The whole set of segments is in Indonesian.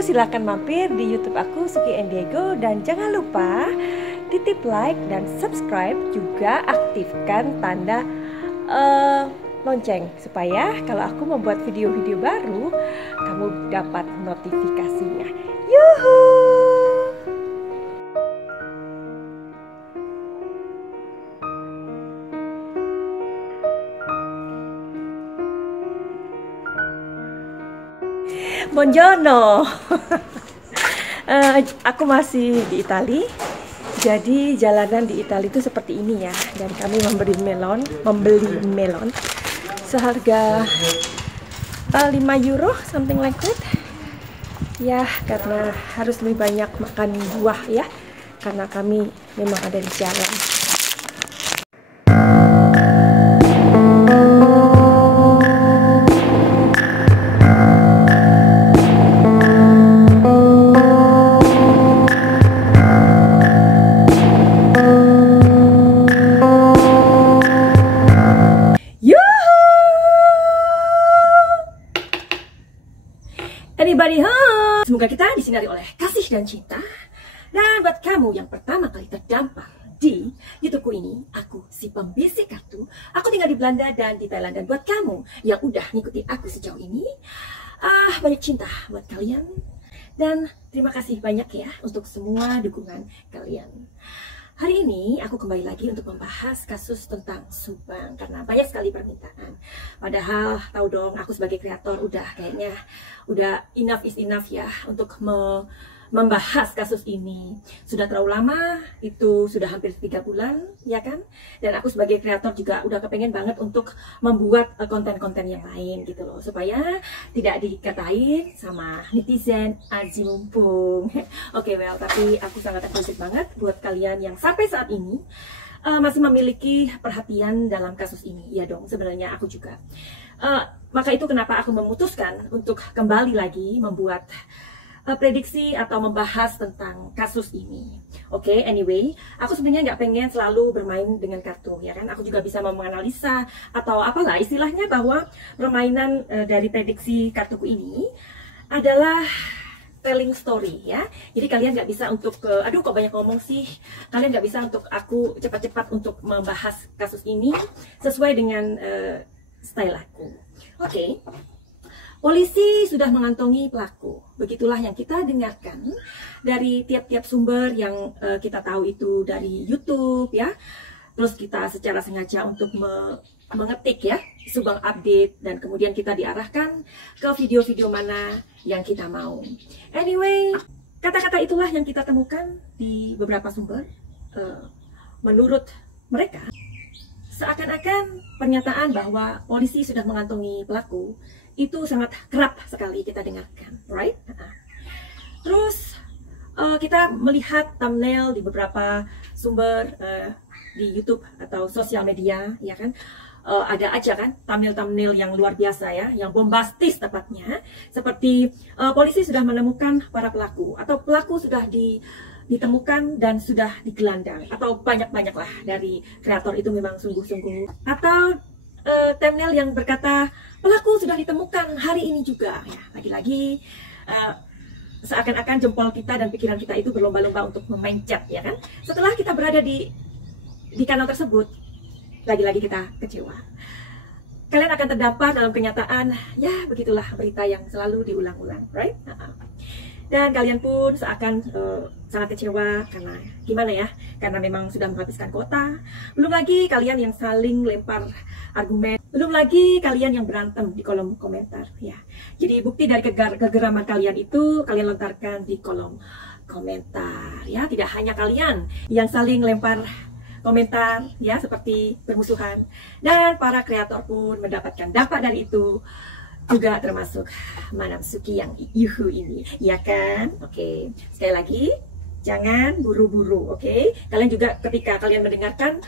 silahkan mampir di YouTube aku Suki and Diego, dan jangan lupa titip like dan subscribe, juga aktifkan tanda lonceng supaya kalau aku membuat video-video baru kamu dapat notifikasinya. Yuhu! Buongiorno. Aku masih di Itali. Jadi jalanan di Itali itu seperti ini ya. Dan kami membeli melon seharga 5 euro, something like that. Ya, karena harus lebih banyak makan buah ya. Karena kami memang ada di jalan. Anybody home? Semoga kita disinari oleh kasih dan cinta. Dan buat kamu yang pertama kali terdampar di YouTubeku ini, aku si pembisik kartu. Aku tinggal di Belanda dan di Thailand. Dan buat kamu yang udah ngikutin aku sejauh ini, banyak cinta buat kalian. Dan terima kasih banyak ya untuk semua dukungan kalian. Hari ini aku kembali lagi untuk membahas kasus tentang Subang karena banyak sekali permintaan. Padahal tahu dong, aku sebagai kreator kayaknya udah enough is enough ya untuk membahas kasus ini. Sudah terlalu lama, itu sudah hampir 3 bulan ya kan. Dan aku sebagai kreator juga udah kepengen banget untuk membuat konten-konten yang lain gitu loh, supaya tidak dikatain sama netizen aji mumpung. Oke, well, tapi aku sangat appreciate banget buat kalian yang sampai saat ini masih memiliki perhatian dalam kasus ini. Ya dong, sebenarnya aku juga. Maka itu kenapa aku memutuskan untuk kembali lagi membuat prediksi atau membahas tentang kasus ini. Oke, anyway, aku sebenarnya nggak pengen selalu bermain dengan kartu, ya kan? Aku juga bisa menganalisa atau apalah istilahnya, bahwa permainan dari prediksi kartuku ini adalah telling story ya. Jadi kalian nggak bisa untuk aduh kok banyak ngomong sih. Kalian nggak bisa untuk aku cepat-cepat untuk membahas kasus ini sesuai dengan style aku. Oke. Polisi sudah mengantongi pelaku. Begitulah yang kita dengarkan dari tiap-tiap sumber yang kita tahu itu dari YouTube ya. Terus kita secara sengaja untuk mengetik ya Subang update, dan kemudian kita diarahkan ke video-video mana yang kita mau. Anyway, kata-kata itulah yang kita temukan di beberapa sumber. Menurut mereka, seakan-akan pernyataan bahwa polisi sudah mengantongi pelaku itu sangat kerap sekali kita dengarkan, right? Terus kita melihat thumbnail di beberapa sumber di YouTube atau sosial media, ya kan? Ada aja kan thumbnail-thumbnail yang luar biasa ya, yang bombastis tepatnya, seperti polisi sudah menemukan para pelaku, atau pelaku sudah ditemukan dan sudah digelandang, atau banyak-banyak lah dari kreator itu memang sungguh-sungguh, atau thumbnail yang berkata pelaku sudah ditemukan hari ini juga ya. Lagi-lagi seakan-akan jempol kita dan pikiran kita itu berlomba-lomba untuk memencet ya kan. Setelah kita berada di kanal tersebut, lagi-lagi kita kecewa. Kalian akan terdampar dalam kenyataan, ya begitulah berita yang selalu diulang-ulang, right? Dan kalian pun seakan sangat kecewa karena gimana ya, karena memang sudah menghabiskan kuota. Belum lagi kalian yang saling lempar argumen, belum lagi kalian yang berantem di kolom komentar ya. Jadi bukti dari kegeraman kalian itu kalian lontarkan di kolom komentar ya. Tidak hanya kalian yang saling lempar komentar ya seperti bermusuhan, dan para kreator pun mendapatkan dampak dari itu, juga termasuk Madam Suki yang yuhu ini, ya kan? Oke, sekali lagi jangan buru-buru, oke? Kalian juga ketika kalian mendengarkan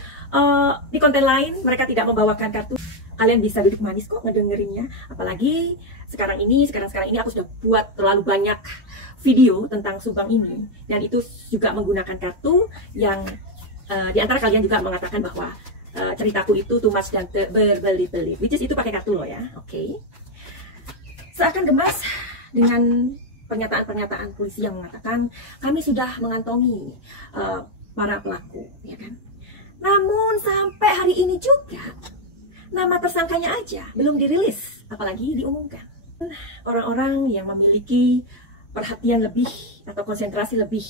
di konten lain mereka tidak membawakan kartu, kalian bisa duduk manis kok ngedengerinnya. Apalagi sekarang ini aku sudah buat terlalu banyak video tentang Subang ini, dan itu juga menggunakan kartu yang di antara kalian juga mengatakan bahwa ceritaku itu too much dan berbelit-belit, which is itu pakai kartu loh ya, oke? Seakan gemas dengan pernyataan-pernyataan polisi yang mengatakan kami sudah mengantongi para pelaku, ya kan? Namun sampai hari ini juga nama tersangkanya aja belum dirilis, apalagi diumumkan. Orang-orang yang memiliki perhatian lebih atau konsentrasi lebih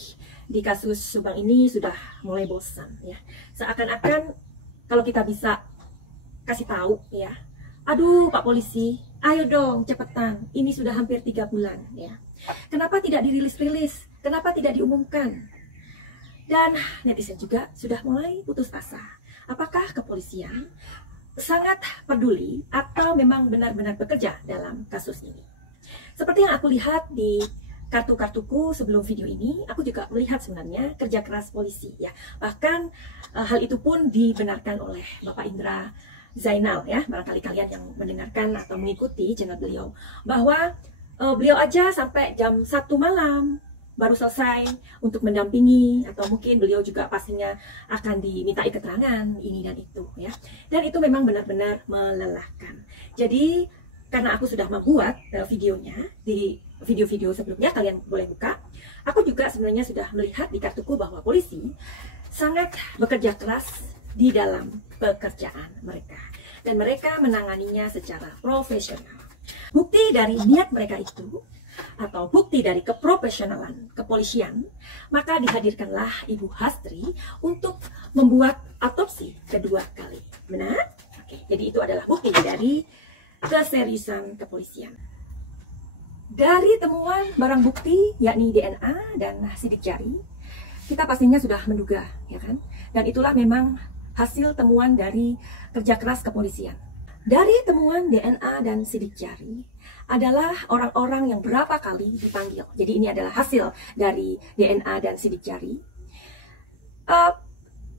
di kasus Subang ini sudah mulai bosan, ya. Seakan-akan kalau kita bisa kasih tahu, ya, aduh Pak Polisi, ayo dong cepetan, ini sudah hampir 3 bulan, ya. Kenapa tidak dirilis-rilis? Kenapa tidak diumumkan? Dan netizen juga sudah mulai putus asa. Apakah kepolisian sangat peduli atau memang benar-benar bekerja dalam kasus ini? Seperti yang aku lihat di kartu-kartuku sebelum video ini, aku juga melihat sebenarnya kerja keras polisi, ya. Bahkan hal itu pun dibenarkan oleh Bapak Indra Zainal, ya. Barangkali kalian yang mendengarkan atau mengikuti channel beliau, bahwa beliau aja sampai jam 1 malam baru selesai untuk mendampingi, atau mungkin beliau juga pastinya akan dimintai keterangan ini dan itu, ya. Dan itu memang benar-benar melelahkan. Jadi karena aku sudah membuat videonya di video-video sebelumnya, kalian boleh buka. Aku juga sebenarnya sudah melihat di kartuku bahwa polisi sangat bekerja keras di dalam pekerjaan mereka, dan mereka menanganinya secara profesional. Bukti dari niat mereka itu, atau bukti dari keprofesionalan kepolisian, maka dihadirkanlah Ibu Hastri untuk membuat autopsi kedua kali. Benar? Oke, jadi itu adalah bukti dari keseriusan kepolisian. Dari temuan barang bukti yakni DNA dan sidik jari, kita pastinya sudah menduga, ya kan? Dan itulah memang hasil temuan dari kerja keras kepolisian. Dari temuan DNA dan sidik jari adalah orang-orang yang berapa kali dipanggil. Jadi ini adalah hasil dari DNA dan sidik jari.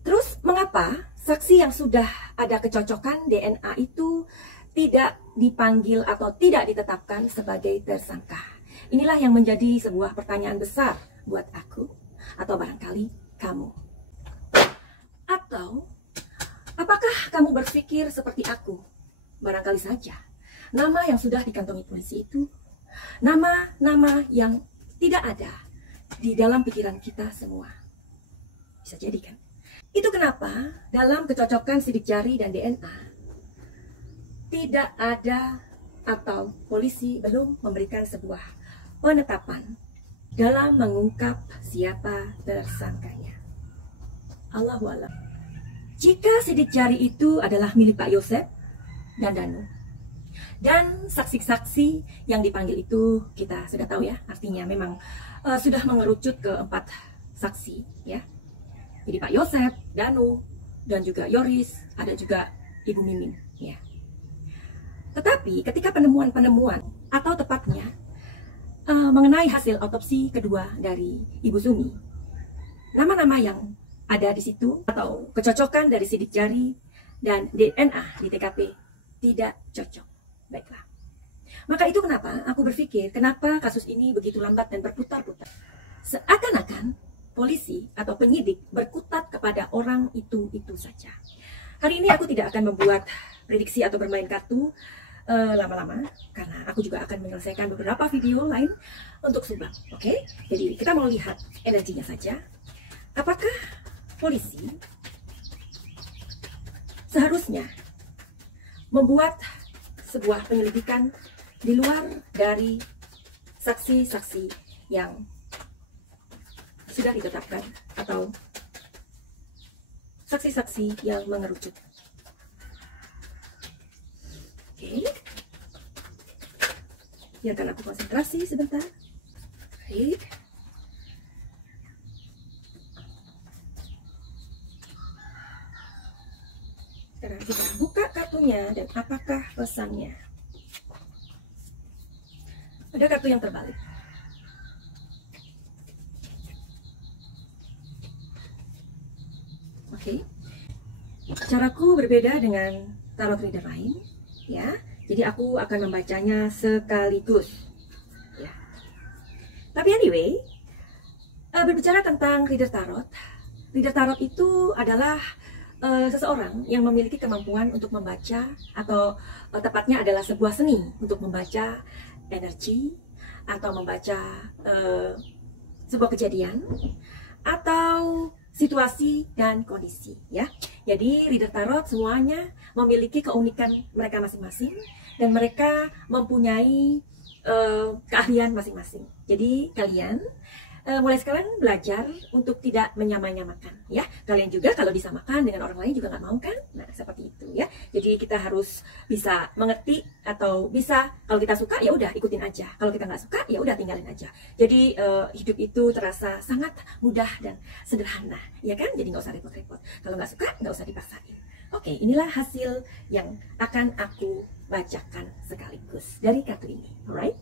Terus mengapa saksi yang sudah ada kecocokan DNA itu tidak dipanggil atau tidak ditetapkan sebagai tersangka? Inilah yang menjadi sebuah pertanyaan besar buat aku, atau barangkali kamu. Atau apakah kamu berpikir seperti aku? Barangkali saja nama yang sudah dikantongi polisi itu nama-nama yang tidak ada di dalam pikiran kita semua. Bisa jadi kan? Itu kenapa dalam kecocokan sidik jari dan DNA tidak ada, atau polisi belum memberikan sebuah penetapan dalam mengungkap siapa tersangkanya. Allahu a'lam. Jika sidik jari itu adalah milik Pak Yosep dan Danu, dan saksi-saksi yang dipanggil itu kita sudah tahu, ya, artinya memang sudah mengerucut ke 4 saksi, ya. Jadi Pak Yosep, Danu, dan juga Yoris, ada juga Ibu Miming, ya. Tetapi ketika penemuan-penemuan, atau tepatnya mengenai hasil autopsi kedua dari Ibu Sumi, nama-nama yang ada di situ atau kecocokan dari sidik jari dan DNA di TKP tidak cocok. Baiklah. Maka itu kenapa aku berpikir kenapa kasus ini begitu lambat dan berputar-putar. Seakan-akan polisi atau penyidik berkutat kepada orang itu saja. Hari ini aku tidak akan membuat prediksi atau bermain kartu lama-lama, karena aku juga akan menyelesaikan beberapa video lain untuk Subang. Oke? Jadi kita mau lihat energinya saja. Apakah polisi seharusnya membuat sebuah penyelidikan di luar dari saksi-saksi yang sudah ditetapkan atau saksi-saksi yang mengerucut? Oke, biarkan aku konsentrasi sebentar. Baik. Sekarang kita buka kartunya dan apakah pesannya. Ada kartu yang terbalik. Oke. Caraku berbeda dengan tarot reader lain, ya. Jadi aku akan membacanya sekaligus, ya. Tapi anyway, berbicara tentang reader tarot itu adalah seseorang yang memiliki kemampuan untuk membaca, atau tepatnya adalah sebuah seni untuk membaca energi atau membaca sebuah kejadian atau situasi dan kondisi, ya. Jadi reader tarot semuanya memiliki keunikan mereka masing-masing dan mereka mempunyai keahlian masing-masing. Jadi kalian mulai sekarang belajar untuk tidak menyamakan, ya. Kalian juga kalau disamakan dengan orang lain juga nggak mau kan? Nah, seperti itu, ya. Jadi kita harus bisa mengerti atau bisa, kalau kita suka ya udah ikutin aja. Kalau kita nggak suka ya udah tinggalin aja. Jadi hidup itu terasa sangat mudah dan sederhana, ya kan? Jadi nggak usah repot-repot. Kalau nggak suka nggak usah dipaksain. Oke, inilah hasil yang akan aku bacakan sekaligus dari kartu ini, alright?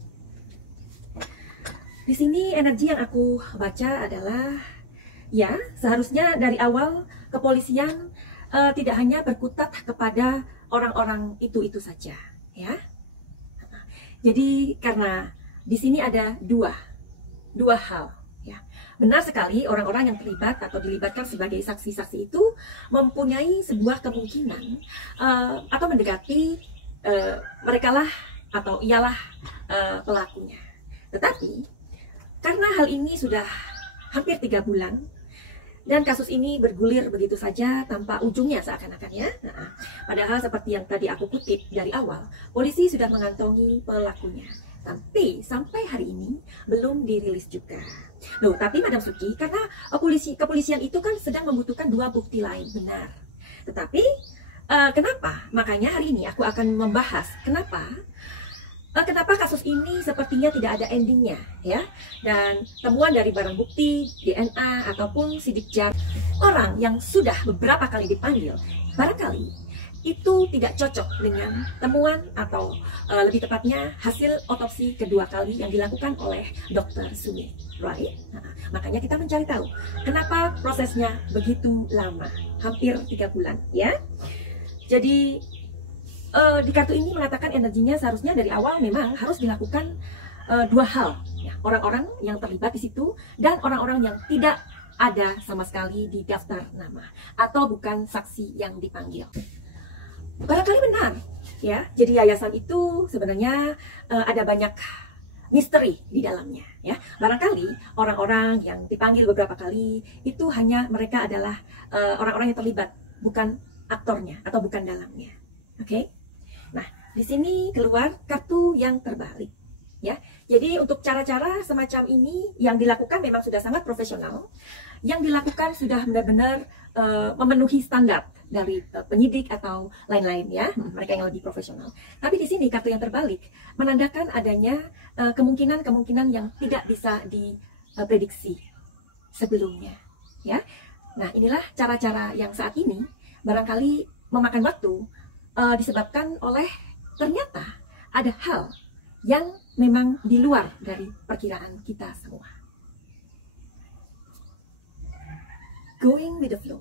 Di sini energi yang aku baca adalah, ya, seharusnya dari awal kepolisian tidak hanya berkutat kepada orang-orang itu saja, ya. Jadi karena di sini ada dua hal, ya. Benar sekali orang-orang yang terlibat atau dilibatkan sebagai saksi-saksi itu mempunyai sebuah kemungkinan atau mendekati merekalah atau ialah pelakunya. Tetapi karena hal ini sudah hampir 3 bulan dan kasus ini bergulir begitu saja tanpa ujungnya seakan-akan, ya. Nah, padahal seperti yang tadi aku kutip dari awal, polisi sudah mengantongi pelakunya. Tapi sampai hari ini belum dirilis juga. Loh, tapi Madam Suki, karena kepolisian itu kan sedang membutuhkan 2 bukti lain, benar. Tetapi kenapa? Makanya hari ini aku akan membahas kenapa kasus ini sepertinya tidak ada endingnya, ya. Dan temuan dari barang bukti, DNA, ataupun sidik jari orang yang sudah beberapa kali dipanggil, barangkali itu tidak cocok dengan temuan atau lebih tepatnya hasil otopsi kedua kali yang dilakukan oleh Dr. Sumi, right? Nah, makanya kita mencari tahu kenapa prosesnya begitu lama, hampir 3 bulan, ya. Jadi di kartu ini mengatakan energinya seharusnya dari awal memang harus dilakukan 2 hal, ya. Orang-orang yang terlibat di situ dan orang-orang yang tidak ada sama sekali di daftar nama atau bukan saksi yang dipanggil. Barangkali benar, ya. Jadi yayasan itu sebenarnya ada banyak misteri di dalamnya, ya. Barangkali orang-orang yang dipanggil beberapa kali itu hanya mereka adalah orang-orang yang terlibat, bukan aktornya atau bukan dalangnya. Oke? Nah, di sini keluar kartu yang terbalik, ya. Jadi untuk cara-cara semacam ini yang dilakukan memang sudah sangat profesional, yang dilakukan sudah benar-benar memenuhi standar dari penyidik atau lain-lain, ya. Mereka yang lebih profesional. Tapi di sini kartu yang terbalik menandakan adanya kemungkinan-kemungkinan yang tidak bisa diprediksi sebelumnya, ya. Nah, inilah cara-cara yang saat ini barangkali memakan waktu disebabkan oleh ternyata ada hal yang memang di luar dari perkiraan kita semua. Going with the flow.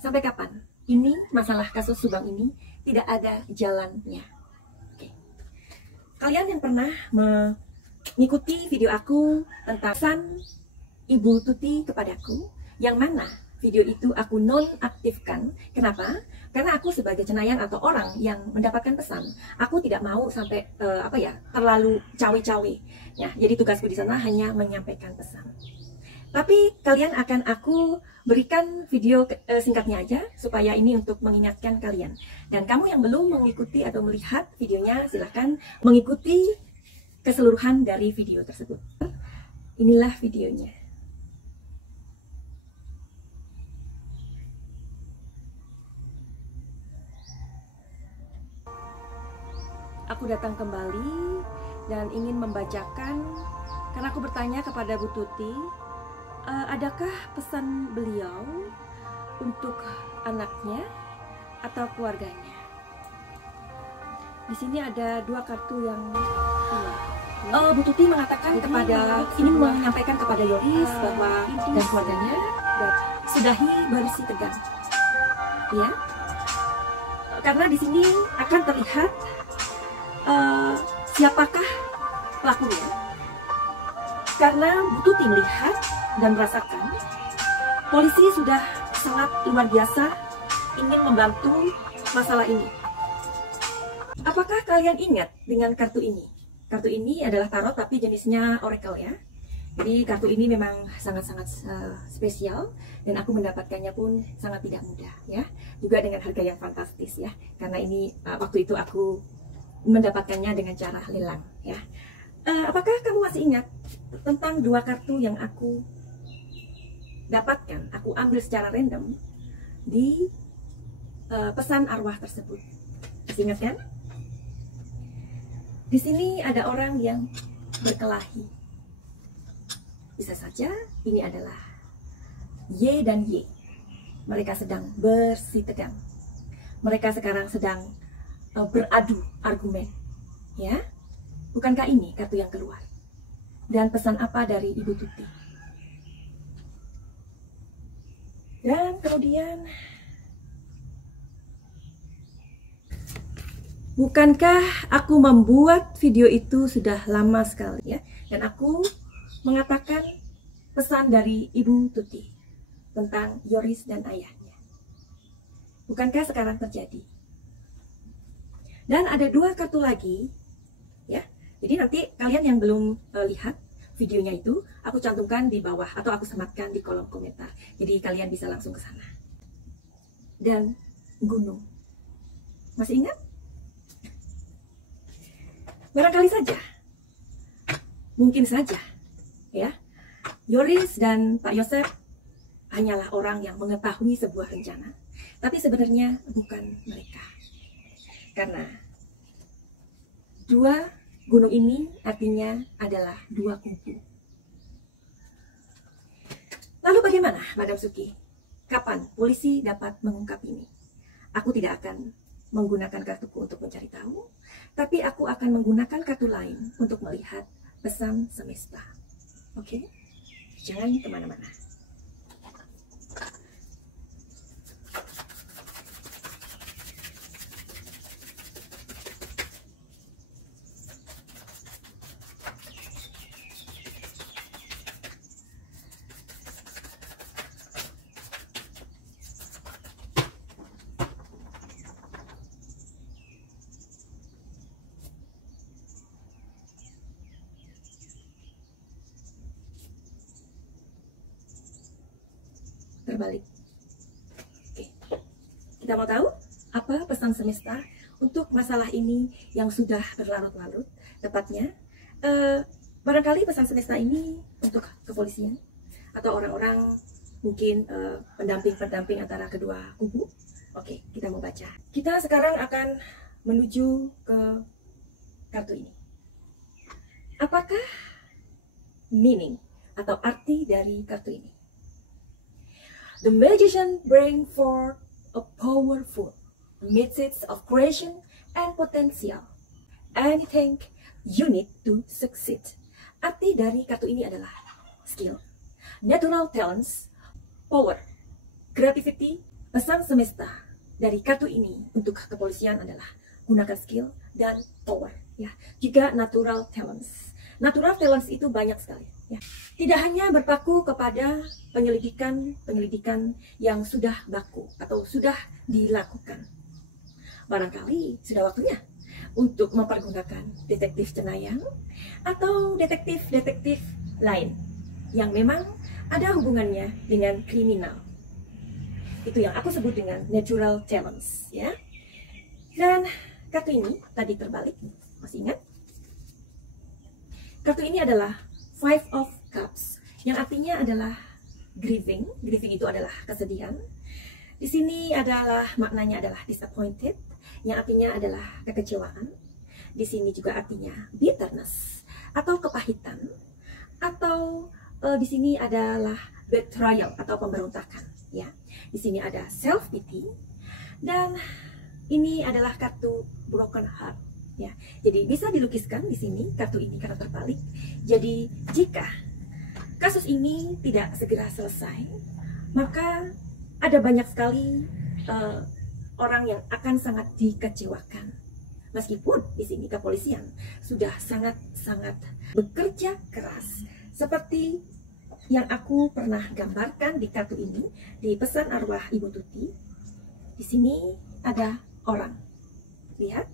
Sampai kapan? Ini masalah kasus Subang ini tidak ada jalannya. Oke. Kalian yang pernah mengikuti video aku tentang pesan Ibu Tuti kepadaku, yang mana video itu aku nonaktifkan. Kenapa? Karena aku sebagai cenayang atau orang yang mendapatkan pesan, aku tidak mau sampai terlalu cawe-cawe. Ya, jadi tugasku di sana hanya menyampaikan pesan. Tapi kalian akan aku berikan video singkatnya aja supaya ini untuk mengingatkan kalian. Dan kamu yang belum mengikuti atau melihat videonya, silahkan mengikuti keseluruhan dari video tersebut. Inilah videonya. Aku datang kembali dan ingin membacakan karena aku bertanya kepada Bu Tuti, adakah pesan beliau untuk anaknya atau keluarganya? Di sini ada 2 kartu yang Bu Tuti mengatakan ini menyampaikan kepada Yoris bahwa dan keluarganya sudahi bersih tegang, ya. Karena di sini akan terlihat siapakah pelakunya. Karena Bu Tuti melihat dan merasakan polisi sudah sangat luar biasa ingin membantu masalah ini. Apakah kalian ingat dengan kartu ini? Kartu ini adalah tarot tapi jenisnya oracle ya. Jadi kartu ini memang sangat-sangat spesial dan aku mendapatkannya pun sangat tidak mudah ya. Juga dengan harga yang fantastis ya. Karena ini waktu itu aku mendapatkannya dengan cara lelang ya. Apakah kamu masih ingat tentang dua kartu yang aku dapatkan? Aku ambil secara random di pesan arwah tersebut. Masih ingat kan? Di sini ada orang yang berkelahi. Bisa saja ini adalah Y dan Y. Mereka sedang bersitegang. Mereka sekarang sedang beradu argumen. Ya, bukankah ini kartu yang keluar? Dan pesan apa dari Ibu Tuti? Dan kemudian, bukankah aku membuat video itu sudah lama sekali ya? Dan aku mengatakan pesan dari Ibu Tuti tentang Yoris dan ayahnya. Bukankah sekarang terjadi? Dan ada dua kartu lagi ya. Jadi nanti kalian yang belum lihat videonya itu aku cantumkan di bawah atau aku sematkan di kolom komentar. Jadi kalian bisa langsung ke sana. Dan gunung. Masih ingat? Barangkali saja. Mungkin saja. Ya, Yoris dan Pak Yosef hanyalah orang yang mengetahui sebuah rencana, tapi sebenarnya bukan mereka. Karena dua gunung ini artinya adalah dua kubu. Lalu bagaimana, Madam Suki? Kapan polisi dapat mengungkap ini? Aku tidak akan menggunakan kartuku untuk mencari tahu, tapi aku akan menggunakan kartu lain untuk melihat pesan semesta. Oke, jangan kemana-mana. Terbalik. Oke. Kita mau tahu apa pesan semesta untuk masalah ini yang sudah berlarut-larut. Tepatnya, barangkali pesan semesta ini untuk kepolisian atau orang-orang mungkin pendamping-pendamping antara kedua kubu. Oke, kita mau baca. Kita sekarang akan menuju ke kartu ini. Apakah meaning atau arti dari kartu ini? The magician brings forth a powerful message of creation and potential. Anything you need to succeed. Arti dari kartu ini adalah skill, natural talents, power, creativity. Pesan semesta dari kartu ini untuk kepolisian adalah gunakan skill dan power. Ya, juga natural talents. Natural talents itu banyak sekali. Ya. Tidak hanya berpaku kepada penyelidikan yang sudah baku atau sudah dilakukan. Barangkali sudah waktunya untuk mempergunakan detektif cenayang atau detektif-detektif lain yang memang ada hubungannya dengan kriminal. Itu yang aku sebut dengan natural talents, ya. Dan kartu ini tadi terbalik, masih ingat? Kartu ini adalah Five of Cups, yang artinya adalah grieving. Grieving itu adalah kesedihan. Di sini adalah maknanya adalah disappointed, yang artinya adalah kekecewaan. Di sini juga artinya bitterness atau kepahitan, atau di sini adalah betrayal atau pemberontakan. Ya, di sini ada self pity, dan ini adalah kartu broken heart. Ya, jadi bisa dilukiskan di sini kartu ini karena terbalik. Jadi jika kasus ini tidak segera selesai, maka ada banyak sekali orang yang akan sangat dikecewakan. Meskipun di sini kepolisian sudah sangat-sangat bekerja keras, seperti yang aku pernah gambarkan di kartu ini, di pesan arwah Ibu Tuti. Di sini ada orang. Lihat,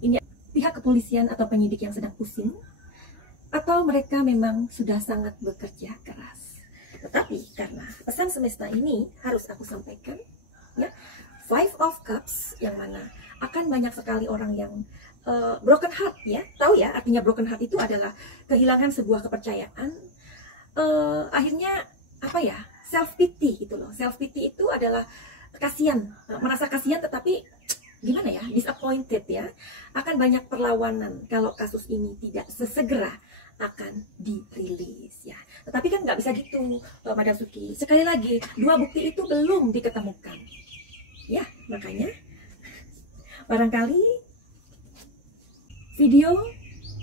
ini pihak kepolisian kepolisian atau penyidik yang sedang pusing, atau mereka memang sudah sangat bekerja keras. Tetapi karena pesan semesta ini harus aku sampaikan, ya, Five of Cups, yang mana akan banyak sekali orang yang broken heart, ya. Tahu ya, artinya broken heart itu adalah kehilangan sebuah kepercayaan. Akhirnya apa ya, self pity gitu loh. Self pity itu adalah kasihan, merasa kasihan, tetapi gimana ya, disappointed ya. Akan banyak perlawanan kalau kasus ini tidak sesegera akan dirilis ya. Tetapi kan nggak bisa gitu, Madam Suki. Sekali lagi, dua bukti itu belum diketemukan ya. Makanya barangkali video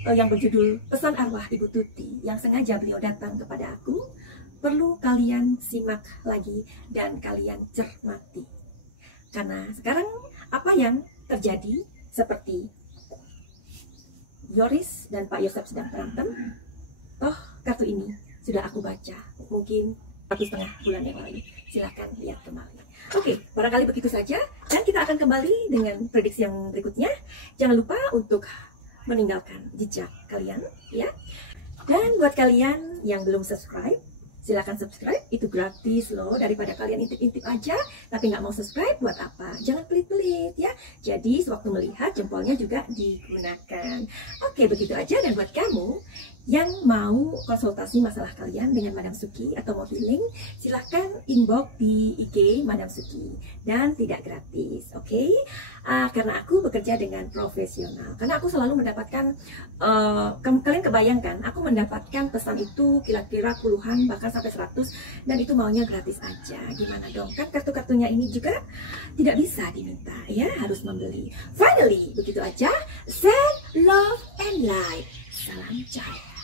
yang berjudul Pesan Arwah Ibu Tuti yang sengaja beliau datang kepada aku perlu kalian simak lagi dan kalian cermati. Karena sekarang apa yang terjadi, seperti Yoris dan Pak Yosef sedang berantem, toh kartu ini sudah aku baca mungkin 1,5 bulan yang lalu. Silahkan lihat kembali. Oke, barangkali begitu saja, dan kita akan kembali dengan prediksi yang berikutnya. Jangan lupa untuk meninggalkan jejak kalian ya. Dan buat kalian yang belum subscribe, silakan subscribe, itu gratis loh. Daripada kalian intip-intip aja tapi nggak mau subscribe, buat apa? Jangan pelit-pelit ya. Jadi sewaktu melihat, jempolnya juga digunakan. Oke, begitu aja. Dan buat kamu yang mau konsultasi masalah kalian dengan Madam Suki atau mau healing, silahkan inbox di IG Madam Suki, dan tidak gratis, oke? Karena aku bekerja dengan profesional, karena aku selalu mendapatkan, kalian kebayangkan, aku mendapatkan pesan itu kira-kira puluhan bahkan sampai 100, dan itu maunya gratis aja. Gimana dong? Kan kartu-kartunya ini juga tidak bisa diminta ya, harus membeli. Finally, begitu aja. Send love and light. Salam cahaya.